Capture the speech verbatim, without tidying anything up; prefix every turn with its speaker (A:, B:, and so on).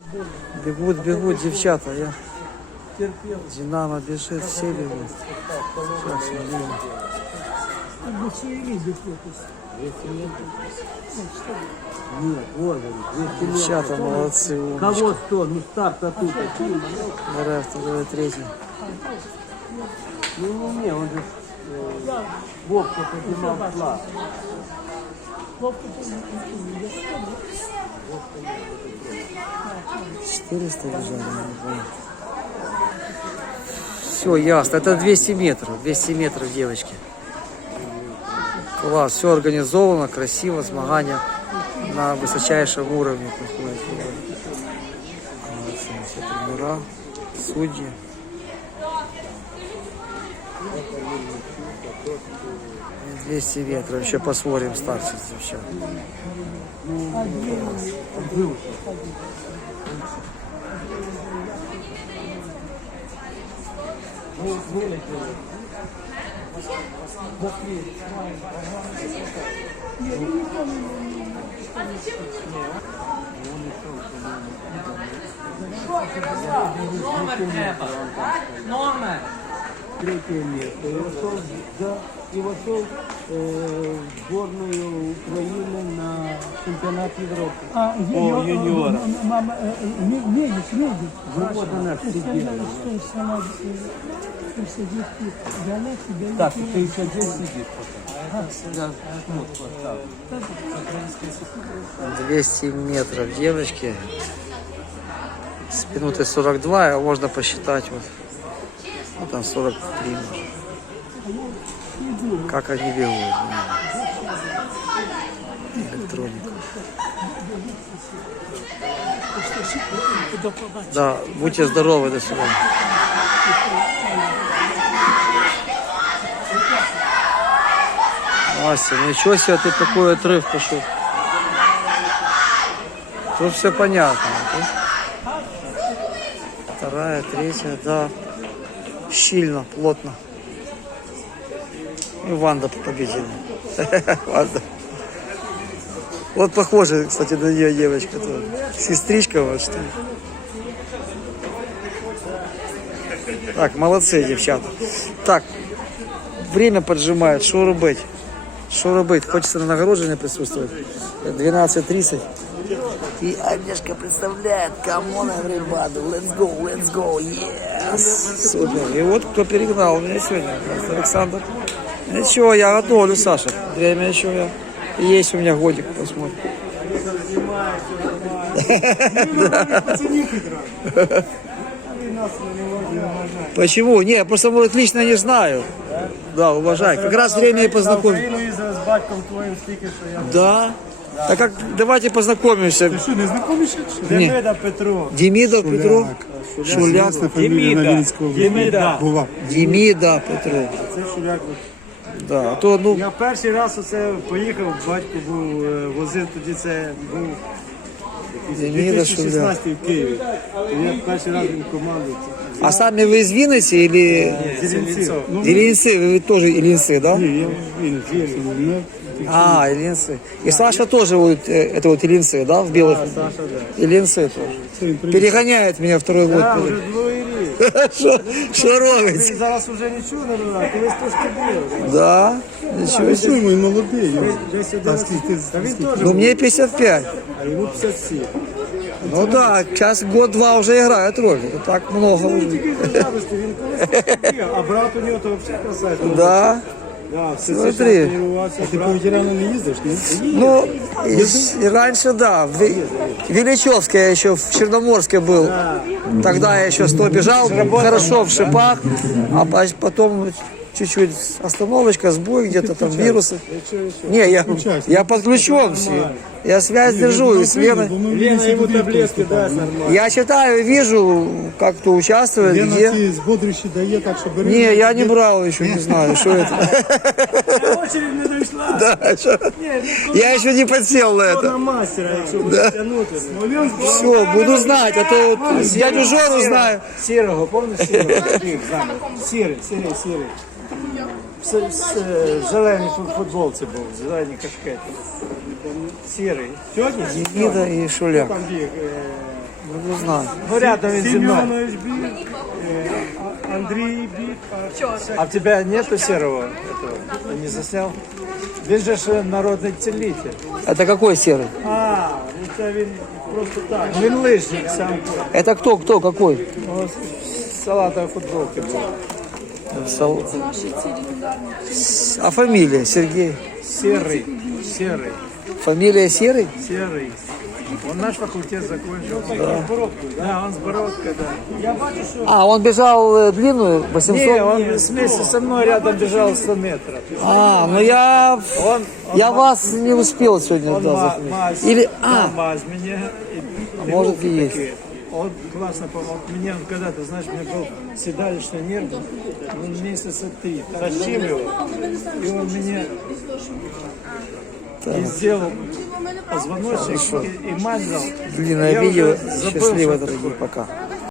A: Бегут, бегут девчата. Я... Динамо бежит, все бегут. Сейчас увидим. Девчата молодцы.
B: Кого сто? Ну старт-то тут.
A: Вторая, вторая, третья.
B: Ну не, он же э, Вовка поднимал флаг.
A: четыреста бежали. Все ясно. Это двести метров. двести метров, девочки. Класс. Все организовано, красиво, смагания на высочайшем уровне проходят. Молодцы. Все тренера, судьи. двести метров. Еще посмотрим старших девчат.
B: Номер треба. Номер. Третье место. И вошел, да, и вошел э, в сборную Украины на чемпионат Европы.
C: А,
B: По юниорам.
C: Мама, медик, медик.
B: Вот она сидела. Так, ты еще здесь сидишь пока. Я жмут поставлю.
A: двести метров, девочки. С минуты сорок два, а можно посчитать вот. Ну, там сорок три. Как они бегут. Электроника. Да, будьте здоровы, до свидания. Ася, ничего себе, ты такой отрыв пошел. Тут все понятно. Вторая, третья, да. Щильно, плотно. И Ванда победила. Ванда. Вот похоже, кстати, на нее девочка. -то. Сестричка вот что. Так, молодцы, девчата. Так, время поджимает. Что робить? Что робить? Хочется на награждении присутствовать. двенадцать тридцать. И Агнешка представляет. Come on, everybody. Let's go, let's go. Yes. Супер. И вот кто перегнал меня сегодня. Александр. Ничего, я готовлю, Саша. Время еще я. Есть у меня годик, посмотрим. Почему? Не, просто может лично не знаю. Да, уважай. Как раз время и познакомиться. Да. Так как давайте познакомимся.
C: Ти що, не знайомишся?
B: Демида Петро.
A: Демидов Петро. Шуляк.
B: Демида. Демида.
C: Була.
A: Демида Петро.
B: Це Шуляк.
A: Да, а то, ну,
B: Я перший раз оце поїхав, батько був, е, возив тоді, це був
A: Демида
B: дві тисячі
A: Шуляк.
B: шістнадцятий в Києві. То я перший раз він команду.
A: А сами вы из Винницы или
B: Зеленці. Ну,
A: Ильинцы? Вы тоже Ильинцы, да?
C: Ні, я він, він.
A: А, Ильинцы. И Саша тоже вот, э, это вот Ильинцы, да, в белых?
B: Саша, да.
A: Ильинцы тоже. Перегоняет меня второй год.
B: А, вже другий рік.
A: Що, що робиться?
B: Він зараз вже нічого не робить, колись трошки було.
A: Да, ничего себе.
C: Мій молодий.
B: Десь один. Та він теж,
A: Ну, мне пятьдесят пять.
B: а йому п'ятдесят сім.
A: Ну да, сейчас год-два уже играет роль. Не так много
B: Він
A: уже.
B: тільки з радості, він колись трошки бігав, а брат у нього то взагалі красавець.
A: Да.
B: Да, все
A: Смотри.
B: це тренувався.
C: Ти по ветерану не їздиш, ні?
A: Ну, и, и раньше, да, в Ве- Величевске я еще в Черноморске был. Тогда я еще сто бежал, хорошо в шипах, а по- потом чуть-чуть остановочка, сбой, где-то там вирусы. Не, я, я подключен все. Я связь держу и с Леной.
B: Лена йому таблетки дасть нормально.
A: Я читаю, вижу, как кто участвует,
C: Лена
A: где.
C: ці збодріші дає, так що бери.
A: Не, я не брал еще, не знаю, что это.
B: Очередь не дійшла.
A: Да, что- Я еще не подсел на
B: На
A: это.
B: мастера, якщо буде тягнути.
A: Все, буду знать, а то вот дядю Жору знаю.
B: Сірого, пам'ятаєш Сірого? Сірий, сірий, сірий. В с- с- в зеленій фут- футболці був, в зеленій кашкеті. Сірий. Сьогодні?
A: Никита и Шуляк.
B: Там біг. е,
A: Ну, не знаю.
B: Ну, рядом ведь земной.
C: Семенович Бик, э, А- Андрей Бик, а
B: А у тебя нету серого этого? Ты не заснял? Видишь, же народный целитель.
A: Это какой серый?
C: А, это він просто так.
B: Він лыжник сам.
A: Это кто, кто, какой?
B: Ну, с салатовой футболки был.
A: Сал- А фамилия Сергей?
B: Серый, серый,
A: Фамилия Серый?
B: серый. Он наш факультет закончил. Да, он с бородкой, да.
A: А, он бежал э, длинную,
B: Не,
A: восемьсот?
B: он вместе со мной рядом бежал сто метров.
A: А, ну я,
B: Он, он
A: я
B: ма-
A: вас не успел сегодня
B: он
A: да,
B: ма-
A: запомнить.
B: мазь,
A: Или,
B: да,
A: а,
B: мазь мне. И,
A: может,
B: руки
A: и есть.
B: такие. Он классно помог мне. Он когда-то, знаешь, у меня был седалищный нерв, ну, месяца три. Тащил его, и он мне и сделал позвоночник и, и мазал.
A: длинное
B: Я
A: видео.
B: уже забыл,
A: Счастливо,
B: что
A: дорогие,
B: такое.
A: пока.